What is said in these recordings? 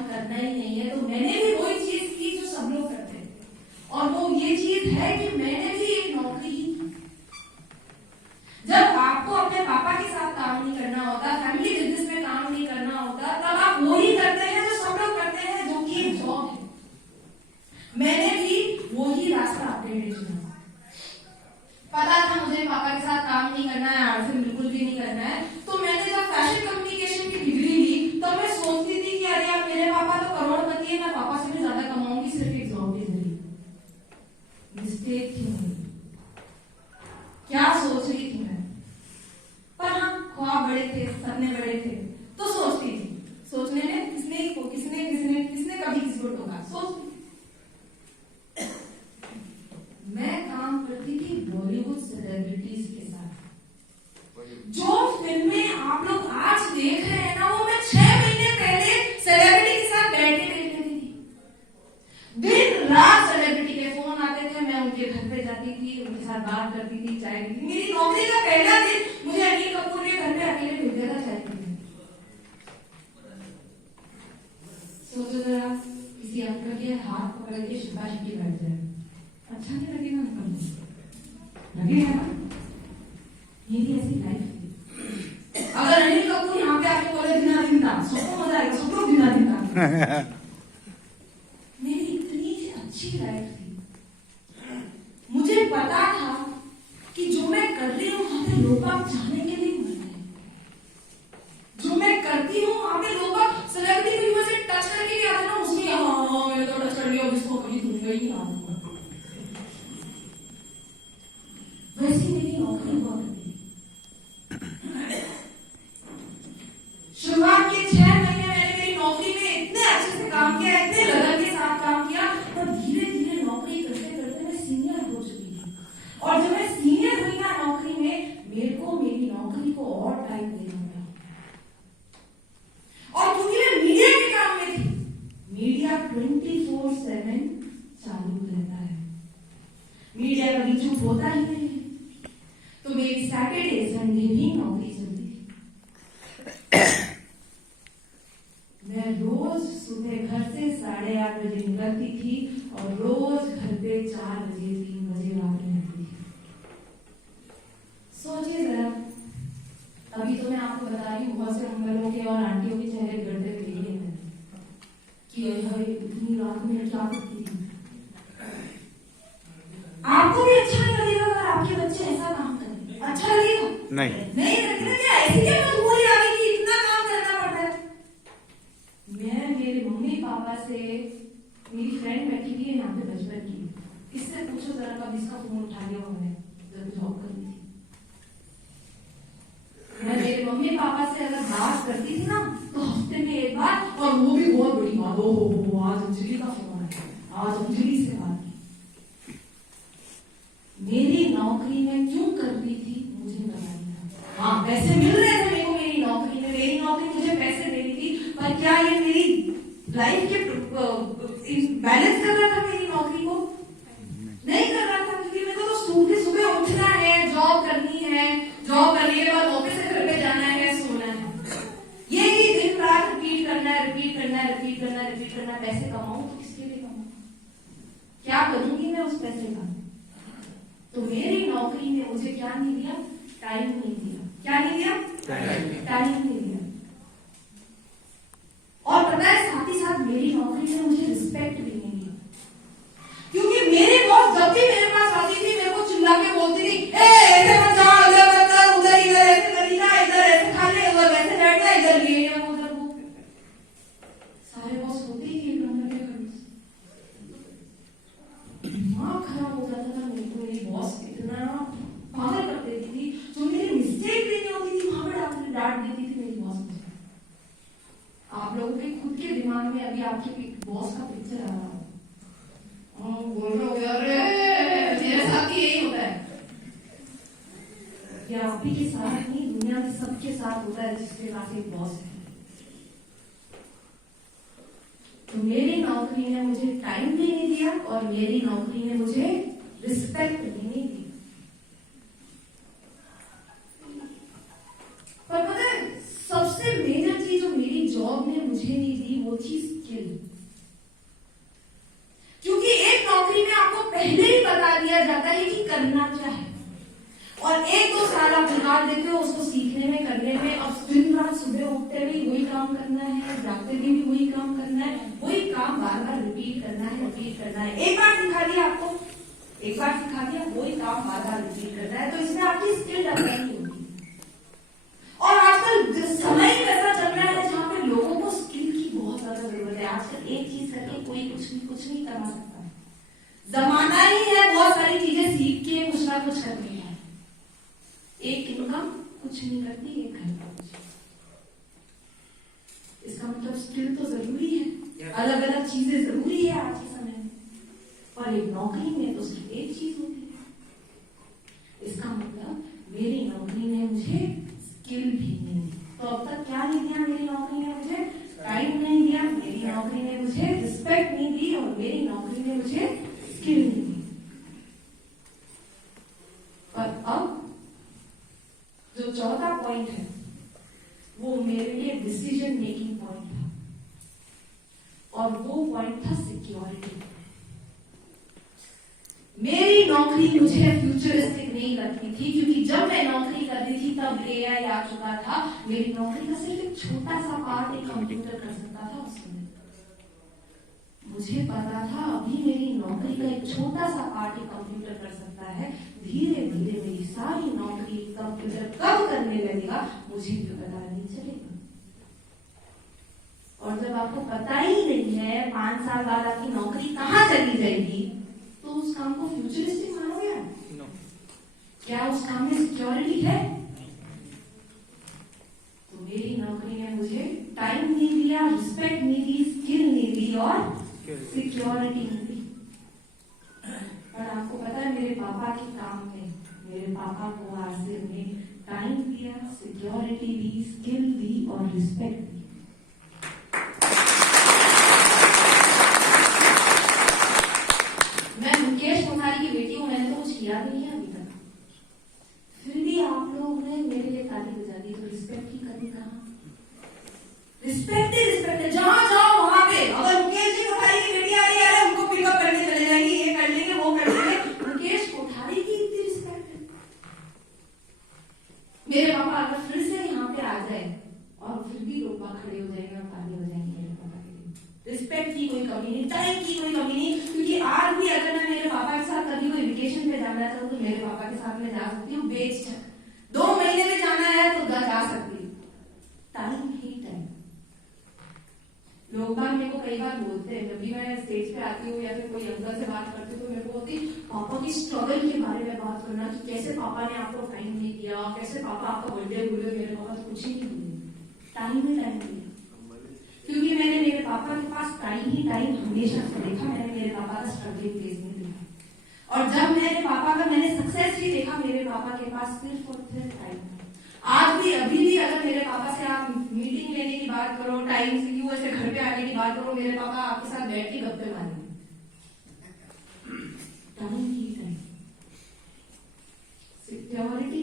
काम करना ही नहीं है। तो मैंने भी वही चीज की जो सब लोग करते हैं, और वो ये चीज है कि मैंने भी एक नौकरी ही की। जब आपको अपने पापा के साथ काम नहीं करना होता, फैमिली बिजनेस में काम नहीं करना होता, तब आप वही करते हैं जो सब लोग करते हैं, जो कि एक जॉब है। मैंने भी वही रास्ता अपने चुना। पता था मुझे पापा के साथ काम नहीं करना है, आर्ट्स में बिल्कुल भी नहीं करना है। तो मैंने जब फैशन कम्युनिकेशन की डिग्री ली, तो मैं सोचती थी कि अरे यार मेरे पापा तो करोड़पति है, मैं पापा से भी ज्यादा कमाऊंगी सिर्फ एक जॉब के जरिए। मिस्टेक थी मेरी। क्या सोच रही थी मैं? पर हाँ, ख्वाब बड़े थे, सपने बड़े थे, तो सोचती थी। सोचने में किसने कभी किसी को टोका? सोचती। मैं काम करती थी बॉलीवुड सेलिब्रिटीज के साथ। जो फिल्में आप लोग आज देख रहे हैं ना, वो मैं 6 महीने पहले सेलिब्रिटी के साथ बैठ के देख लेती थी। दिन रात सेलिब्रिटी के फोन आते थे, मैं उनके घर पे जाती थी, उनके साथ बात करती थी, चाय पीती थी। मेरी नौकरी का पहला दिन मुझे अनिल कपूर के घर पे अकेले भेज देगा चाय पीने। सोचो जरा, किसी अंकल के हाथ पकड़ के शिपा शिपी बैठ जाए, अच्छा नहीं लगेगा? अंकल लगेगा ना? मेरी ऐसी लाइफ थी। अगर अनिल कपूर यहाँ पे आके बोले दिना दिन था, सबको मजा आएगा, सब लोग दिना दिन था। मेरी इतनी अच्छी लाइफ थी। मुझे पता था कि जो मैं कर रही हूँ वहां पे लोग जाने के लिए मर रहे हैं। जो मैं करती हूँ वहां पे लोग सेलिब्रिटी भी मुझे टच करके भी आते ना, उसमें हाँ मैंने तो टच कर लिया, जिसको कभी दूंगा ही नहीं। वैसी मेरी नौकरी हुआ करती। शुरुआत के 6 महीने मैंने मेरी नौकरी में इतने अच्छे से काम किया, इतने लगन के साथ काम किया, और धीरे धीरे नौकरी करते करते मैं सीनियर हो चुकी थी। और जब मैं सीनियर हुई ना नौकरी में, मेरे को मेरी नौकरी को और टाइम देना पड़ा। और क्योंकि मैं मीडिया के काम में थी, मीडिया 24/7 चालू रहता है, मीडिया कभी चुप होता ही नहीं। तो मेरी सैटरडे संडे भी नौकरी चलती थी। मैं रोज सुबह घर से 8:30 बजे निकलती थी और रोज घर पे 4 बजे 3 बजे रात में आती थी। सोचिए जरा, अभी तो मैं आपको बता रही हूँ, बहुत से अंकलों के और आंटियों के चेहरे गड़ते हुए हैं कि इतनी रात में क्या करती थी। आपको भी अच्छा नहीं लगेगा अगर आपके बच्चे ऐसा काम करें? अच्छा लगेगा? नहीं लगेगा। क्या ऐसी क्या मजबूरी आ गई कि इतना काम करना पड़ता है? मैं मेरे मम्मी पापा से, मेरी फ्रेंड बैठी हुई है यहाँ पे बचपन की, इससे पूछो जरा कब इसका फोन उठा लिया उन्होंने जब जॉब करती थी। मैं मेरे मम्मी पापा से अगर बात करती थी ना, तो हफ्ते में एक बार, और वो भी बहुत बड़ी बात, ओ आज अंजलि का फोन है, आज अंजलि से बात। मेरी नौकरी में क्यों कर रही थी मुझे पता नहीं। हाँ, पैसे मिल रहे थे मेरे को मेरी नौकरी में, मेरी नौकरी मुझे पैसे दे रही थी, पर क्या ये मेरी लाइफ के बैलेंस कर रहा था मेरी नौकरी को? नहीं कर रहा था, क्योंकि मेरे को तो सुबह उठना है, जॉब करनी है, जॉब करने के बाद ऑफिस से घर पे जाना है, सोना है, यही दिन रात रिपीट करना है, पैसे कमाऊं तो किसके लिए कमाऊं? क्या करूंगी मैं उस पैसे का? तो मेरी नौकरी ने मुझे क्या नहीं दिया? टाइम नहीं दिया। क्या नहीं दिया? टाइम नहीं दिया। और पता है, साथ ही साथ मेरी नौकरी ने मुझे रिस्पेक्ट भी नहीं दिया, क्योंकि मेरे बॉस जब भी मेरे पास आती थी, मेरे को चिल्ला के बोलती थी, ऐसे मत जा, उधर मत जा, उधर इधर ऐसे करी ना, इधर ऐसे खा ले, उधर वैसे बैठना, इधर ये उधर वो। सारे बॉस होते ही एक नंबर के खड़ूस। दिमाग खराब हो जाता था मेरे को। मेरी बॉस इतना पागल कर देती थी, जो मेरी मिस्टेक भी नहीं होती थी वहां पर डांट देती थी मेरी बॉस मुझे। आप लोगों के खुद के दिमाग में अभी आपके बॉस का पिक्चर आ रहा है, बोल रहे हो यार मेरे साथ ही यही होता है। क्या आप ही के साथ नहीं, दुनिया में सबके साथ होता है जिसके पास एक बॉस है। तो मेरी नौकरी ने मुझे टाइम भी नहीं दिया और मेरी नौकरी ने मुझे रिस्पेक्ट भी नहीं दी। पर पता है, सबसे मेजर चीज जो मेरी जॉब जॉब ने मुझे नहीं दी वो थी स्किल। क्योंकि एक नौकरी में आपको पहले ही बता दिया जाता है कि करना क्या है, और 1-2 साल आप निकाल देते हो उसको सीखने में, करने में। अब दिन रात सुबह उठते हुए वही काम करना है, जागते हुए भी वही काम करना है, वही काम बार बार रिपीट करना है। एक बार सिखा दिया आपको, एक बार सिखा दिया, वही काम बार बार रिपीट करना है, तो इसमें आपकी स्किल डेवलप नहीं होगी। और आजकल समय ही ऐसा चल रहा है जहां पे लोगों को स्किल की बहुत ज्यादा जरूरत है। आजकल एक चीज करके कोई कुछ नहीं कमा सकता है। जमाना ही है बहुत सारी चीजें सीख के कुछ ना कुछ करनी है। एक इनकम कुछ नहीं करती, एक घर का कुछ। इसका मतलब स्किल तो जरूरी है, अलग अलग चीजें जरूरी है आज के समय में, और एक नौकरी में तो सिर्फ एक चीज होती है। इसका मतलब मेरी नौकरी ने मुझे स्किल भी नहीं दी। तो अब तक क्या नहीं दिया मेरी नौकरी ने मुझे? टाइम नहीं दिया, मेरी नौकरी ने मुझे रिस्पेक्ट नहीं दी, और मेरी नौकरी ने मुझे स्किल नहीं दी। और अब जो चौथा पॉइंट है वो मेरे लिए डिसीजन मेकिंग पॉइंट था, और वो पॉइंट था सिक्योरिटी। मेरी नौकरी मुझे फ्यूचरिस्टिक नहीं लगती थी, क्योंकि जब मैं नौकरी करती थी तब एआई आ चुका था। मेरी नौकरी का सिर्फ एक छोटा सा पार्ट एक कंप्यूटर कर सकता था उस समय। मुझे पता था अभी मेरी नौकरी का एक छोटा सा पार्ट एक कंप्यूटर कर सकता है, धीरे धीरे मेरी सारी नौकरी कंप्यूटर कब करने लगेगा मुझे भी पता नहीं चलेगा। और जब आपको पता ही नहीं है 5 साल बाद आपकी नौकरी कहां चली जाएगी, तो उस काम को फ्यूचरिस्टिक मानोगे? क्या उस काम में सिक्योरिटी है? तो मेरी नौकरी ने मुझे टाइम नहीं दिया, रिस्पेक्ट नहीं दी, स्किल नहीं दी, और सिक्योरिटी नहीं दी। और आपको पता है मेरे पापा के काम में, मेरे पापा को आसिर ने टाइम दिया, सिक्योरिटी दी, स्किल दी, और रिस्पेक्ट दी। मैं मुकेश कुमारी की बेटी हूं, मैंने तो कुछ किया नहीं है अभी तक, फिर भी आप लोग ने मेरे लिए ताली बजा दी। तो रिस्पेक्ट की कमी कहां? रिस्पेक्ट ही रिस्पेक्ट है, जहां जाओ वहां पे। अगर मुकेश जी कोठारी की बेटी आ रही है, उनको पिकअप करने चले जाएंगे, ये कर लेंगे, वो कर लेंगे। मुकेश कोठारी की इतनी रिस्पेक्ट है। मेरे पापा अगर फिर से यहाँ पे आ जाए और फिर भी लोग खड़े हो जाएंगे और ताली बजाएंगे मेरे पापा के लिए। रिस्पेक्ट की कोई कमी नहीं, टाइम की कोई कमी नहीं, क्योंकि आज भी अगर मैं मेरे पापा के साथ कभी कोई वेकेशन पे जाना चाहूँ तो मेरे पापा के साथ में जा सकती हूँ बेझिझक। 2 महीने में जाना है तो जा सकती हूँ। टाइम ही टाइम। लोग बाग मेरे को कई बार बोलते हैं, जब भी मैं स्टेज पे आती हूँ या फिर कोई अंकल से बात करती हूँ तो मेरे को होती पापा की स्ट्रगल के बारे में बात करना, कि कैसे पापा ने आपको टाइम नहीं दिया, कैसे पापा आपका बर्थडे भूले। मेरे पापा तो कुछ ही नहीं भूले, टाइम ही टाइम दिया। क्योंकि मैंने मेरे पापा के पास टाइम ही टाइम हमेशा से देखा, मैंने मेरे पापा का स्ट्रगलिंग फेज नहीं देखा। और जब मैंने पापा का मैंने सक्सेस भी देखा, मेरे पापा के पास सिर्फ और सिर्फ टाइम। आज भी अभी भी अगर मेरे पापा से आप मीटिंग लेने की बात करो, टाइम से क्यों ऐसे घर पे आने की बात करो, मेरे पापा आपके साथ बैठ के गप्पे मारेंगे। टाइम ही टाइम। सिक्योरिटी,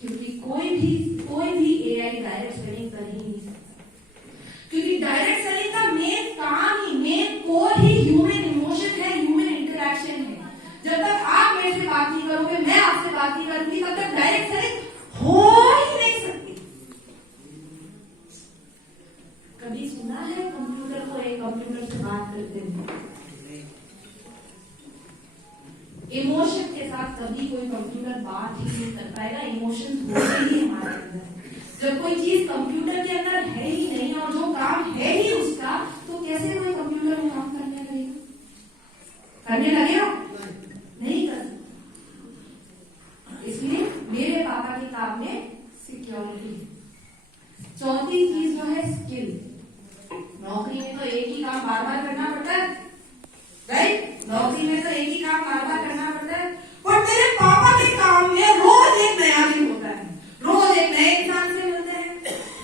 क्योंकि कोई भी एआई डायरेक्ट सेलिंग कर ही नहीं सकता, क्योंकि डायरेक्ट सेलिंग का मेन काम ही, मेन कोर ही ह्यूमन इमोशन है, ह्यूमन इंटरेक्शन है। जब तक आप मेरे से बात नहीं करोगे, मैं आपसे बात नहीं करूंगी, तब तक डायरेक्ट सेलिंग हो ही नहीं सकती। कभी सुना है कंप्यूटर को एक कंप्यूटर से बात करते हुए? इमोशन के साथ कभी कोई कंप्यूटर बात ही नहीं कर पाएगा। इमोशन होते ही हमारे अंदर। जब कोई चीज कंप्यूटर के अंदर है ही नहीं और जो काम है ही उसका, तो कैसे कोई कंप्यूटर में काम करने लगेगा? करने लगेगा? नहीं कर सकता। इसलिए मेरे पापा के काम में सिक्योरिटी। चौथी चीज जो है स्किल। नौकरी में तो एक ही काम बार बार करना पड़ता है, राइट? नौकरी में तो एक ही काम बार बार करना पड़ता है, पर मेरे पापा के काम में रोज एक नया दिन होता है, रोज एक नए इंसान से मिलते हैं,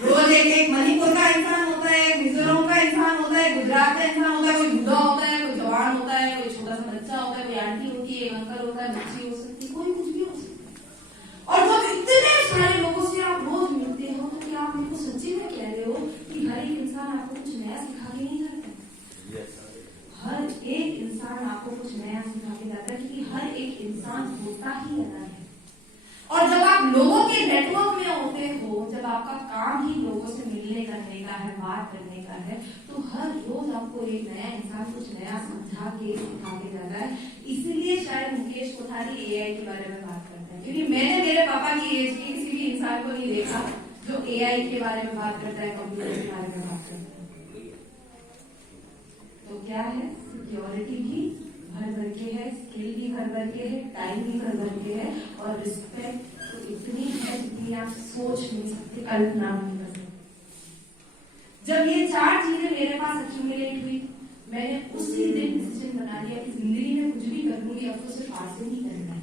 रोज एक मणिपुर का इंसान होता है, एक मिजोरम का इंसान होता है, गुजरात का इंसान होता है, कोई बूढ़ा होता है, कोई जवान होता है, कोई छोटा सा बच्चा होता है, कोई आंटी होती है, एक अंकल होता है, बच्ची हो सकती है, कोई कुछ भी हो सकता है। और जब इतने सारे लोगों से आप रोज मिलते हो, तो क्या आप मेरे को सच्ची में कह रहे हो कि हर एक इंसान आपका काम ही लोगों से मिलने करने का है, बात करने का है, तो हर रोज आपको एक नया इंसान कुछ नया समझा के सिखा के जाता है। इसीलिए शायद मुकेश कोठारी एआई के बारे में बात करते हैं, क्योंकि मैंने मेरे पापा की एज के किसी भी इंसान को नहीं देखा जो एआई के बारे में बात करता है, कंप्यूटर के बारे में बात करता है। तो क्या है, सिक्योरिटी भी भर भर के है, स्किल भी भर भर के है, टाइम भी भर भर के है, और रिस्पेक्ट तो इतनी है जितनी आप सोच नहीं सकते, कल्पना नहीं कर सकते। जब ये 4 चीजें मेरे पास एक्यूमुलेट हुई, मैंने उसी दिन डिसीजन बना लिया कि जिंदगी में कुछ भी कर लूंगी, अब तो सिर्फ आज से ही करना है।